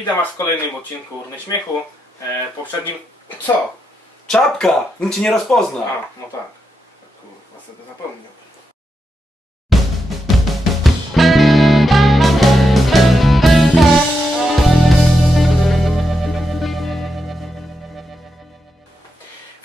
Witam Was w kolejnym odcinku Urny Śmiechu. E, poprzednim... Co? Czapka! Nikt cię nie rozpozna. A, no tak. Kurwa, sobie zapomniał.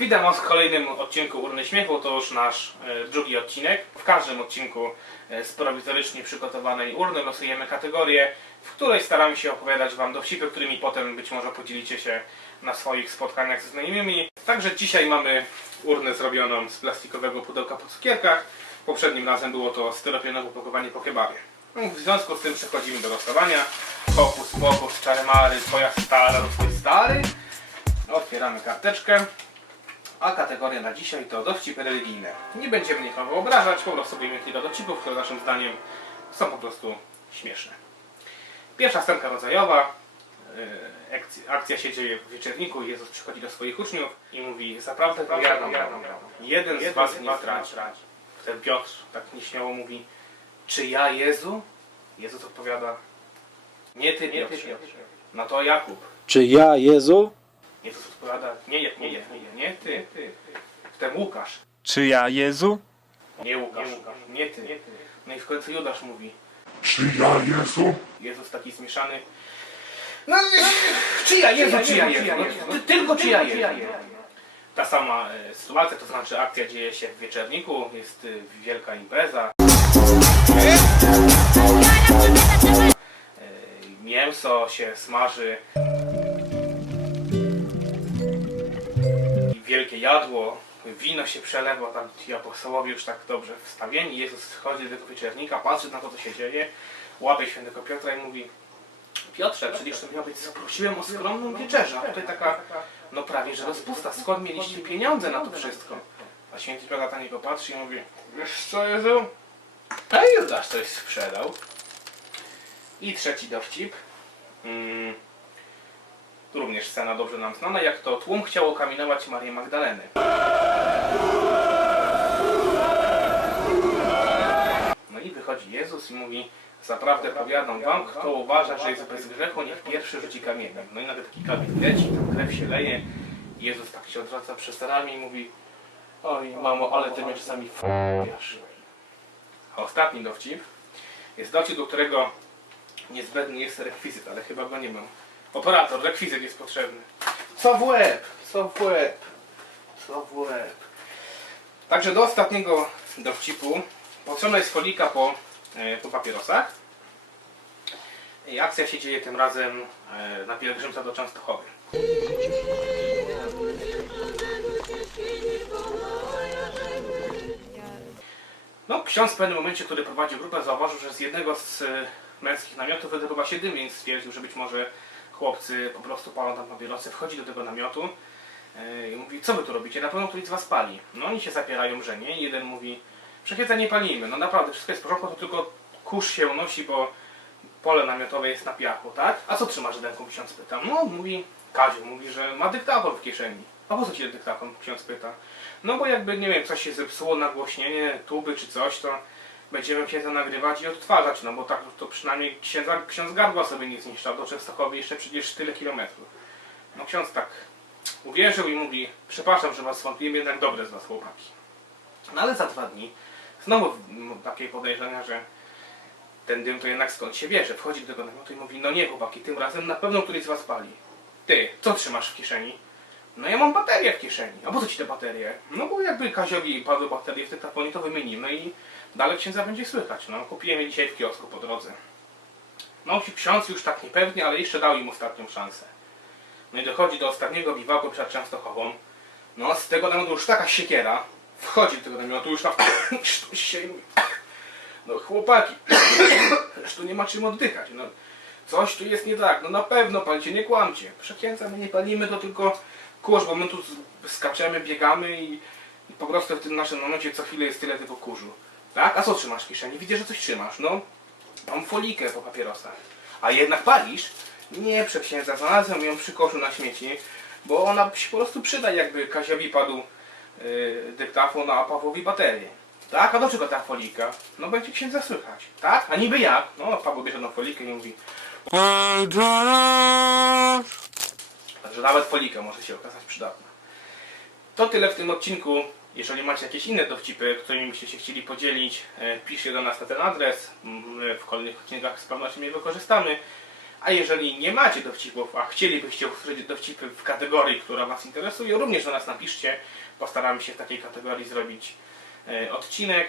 Witam Was w kolejnym odcinku Urny Śmiechu. To już nasz e, drugi odcinek. W każdym odcinku e, z prowizorycznie przygotowanej urny losujemy kategorię, w której staramy się opowiadać Wam dowcipy, którymi potem być może podzielicie się na swoich spotkaniach ze znajomymi. Także dzisiaj mamy urnę zrobioną z plastikowego pudełka po cukierkach. Poprzednim razem było to styropianowe opakowanie po kebabie. No, w związku z tym przechodzimy do losowania. Hokus pokus, czaremary, twoja stara, twój stary. Otwieramy karteczkę. A kategoria na dzisiaj to dowcipy religijne. Nie będziemy nikogo obrażać, po prostu robimy kilka dowcipów, które naszym zdaniem są po prostu śmieszne. Pierwsza scenka rodzajowa. Yy, Akcja, się dzieje w wieczerniku. Jezus przychodzi do swoich uczniów i mówi Zaprawdę wam, jeden z was nie straci. Wtedy Piotr tak nieśmiało mówi Czy ja Jezu? Jezus odpowiada Nie ty, nie ty, Piotrze. No to Jakub. Czy ja, Jezu? Jezus odpowiada Nie, nie, nie, nie, nie ty, ty. Wtedy Łukasz. Czy ja Jezu? Nie Łukasz, nie ty. No i w końcu Judasz mówi. Czy ja Jezu? Jezus taki zmieszany. No nie, czy ja Jezu, czy ja Jezu? No, ty, tylko czy ja Jezu? Ta sama e, sytuacja, to znaczy akcja dzieje się w wieczerniku, jest e, wielka impreza. E, Mięso się smaży. Wielkie jadło, wino się przelewa, tam ci apostołowie już tak dobrze wstawieni. Jezus wchodzi do tego wieczernika, patrzy na to, co się dzieje, łapie świętego Piotra i mówi Piotrze, przecież to miał być, prosiłem o skromną wieczerzę, a tutaj taka, no prawie, że rozpusta, skąd mieliście pieniądze na to wszystko? A święty Piotr na niego patrzy i mówi, wiesz co Jezu? A Judasz coś sprzedał. I trzeci dowcip. Mm. Również scena dobrze nam znana, jak to tłum chciał okamienować Marię Magdalenę. No i wychodzi Jezus i mówi Zaprawdę powiadam wam, kto uważa, że jest bez grzechu, niech pierwszy rzuci kamieniem. No i nagle taki kamień leci, tam krew się leje. Jezus tak się odwraca przez ramię i mówi Oj mamo, ale ty mnie czasami f***iasz. A ostatni dowcip jest dowcip, do którego niezbędny jest rekwizyt, ale chyba go nie mam. Operator, rekwizyt jest potrzebny. Co w łeb? Co w łeb? Co w łeb? Także do ostatniego dowcipu potrzebna jest folika po, e, po papierosach. I akcja się dzieje tym razem e, na pielgrzymce do Częstochowy. No, ksiądz w pewnym momencie, który prowadził grupę, zauważył, że z jednego z e, męskich namiotów wydobywa się dym, więc stwierdził, że być może chłopcy po prostu palą tam papierosy. Wchodzi do tego namiotu e, i mówi, co wy tu robicie? Na pewno któryś z was pali. No oni się zapierają, że nie. I jeden mówi, przecież nie palimy. No naprawdę, wszystko jest w porządku, to tylko kurz się unosi, bo pole namiotowe jest na piachu, tak? A co trzymasz ręką? Ksiądz pyta. No, mówi, Kaziu mówi, że ma dyktafon w kieszeni. A po co ci ten dyktafon? Ksiądz pyta. No bo jakby, nie wiem, coś się zepsuło, nagłośnienie, tuby czy coś, to będziemy księdza nagrywać i odtwarzać, no bo tak to przynajmniej księdza, ksiądz gardła sobie nie zniszczał, do Częstochowy jeszcze przecież tyle kilometrów. No ksiądz tak uwierzył i mówi, przepraszam, że was zwątpiłem, jednak dobre z was chłopaki. No ale za dwa dni znowu takie podejrzenia, że ten dym to jednak skąd się bierze. Wchodzi do tego namiotu i mówi, no nie chłopaki, tym razem na pewno któryś z was pali. Ty, co trzymasz w kieszeni? No ja mam baterię w kieszeni. A po co ci te baterie? No bo jakby Kaziowi padły baterie w dyktafonię, to wymienimy i dalej księdza będzie słychać. No kupiłem je dzisiaj w kiosku po drodze. No ksiądz już tak niepewnie, ale jeszcze dał im ostatnią szansę. No i dochodzi do ostatniego biwaku przed Częstochową. No z tego namiotu już taka siekiera. Wchodzi do tego namiotu już sztuś się no chłopaki, tu nie ma czym oddychać. No, coś tu jest nie tak. No na pewno palicie, nie kłamcie. Przekręca, my nie palimy, to tylko kurz, bo my tu skaczemy, biegamy i, i po prostu w tym naszym momencie co chwilę jest tyle tego kurzu. Tak? A co trzymasz w kieszeni? Widzę, że coś trzymasz. No, mam folikę po papierosach. A jednak palisz? Nie, przeksiędza, znalazłem ją przy koszu na śmieci, bo ona się po prostu przyda, jakby Kaziowi padł yy, dyktafon, a Pawłowi baterię. Tak? A do czego ta folika? No będzie księdza słychać. Tak? A niby jak? No, Paweł bierze tą folikę i mówi że nawet polika może się okazać przydatna. To tyle w tym odcinku. Jeżeli macie jakieś inne dowcipy, którymi byście się chcieli podzielić, e, piszcie do nas na ten adres. My w kolejnych odcinkach z pewnością je wykorzystamy. A jeżeli nie macie dowcipów, a chcielibyście usłyszeć dowcipy w kategorii, która Was interesuje, również do nas napiszcie. Postaramy się w takiej kategorii zrobić e, odcinek.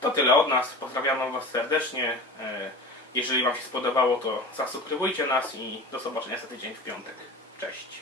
To tyle od nas. Pozdrawiam Was serdecznie. E, Jeżeli Wam się spodobało, to zasubskrybujcie nas i do zobaczenia za tydzień w piątek. Cześć.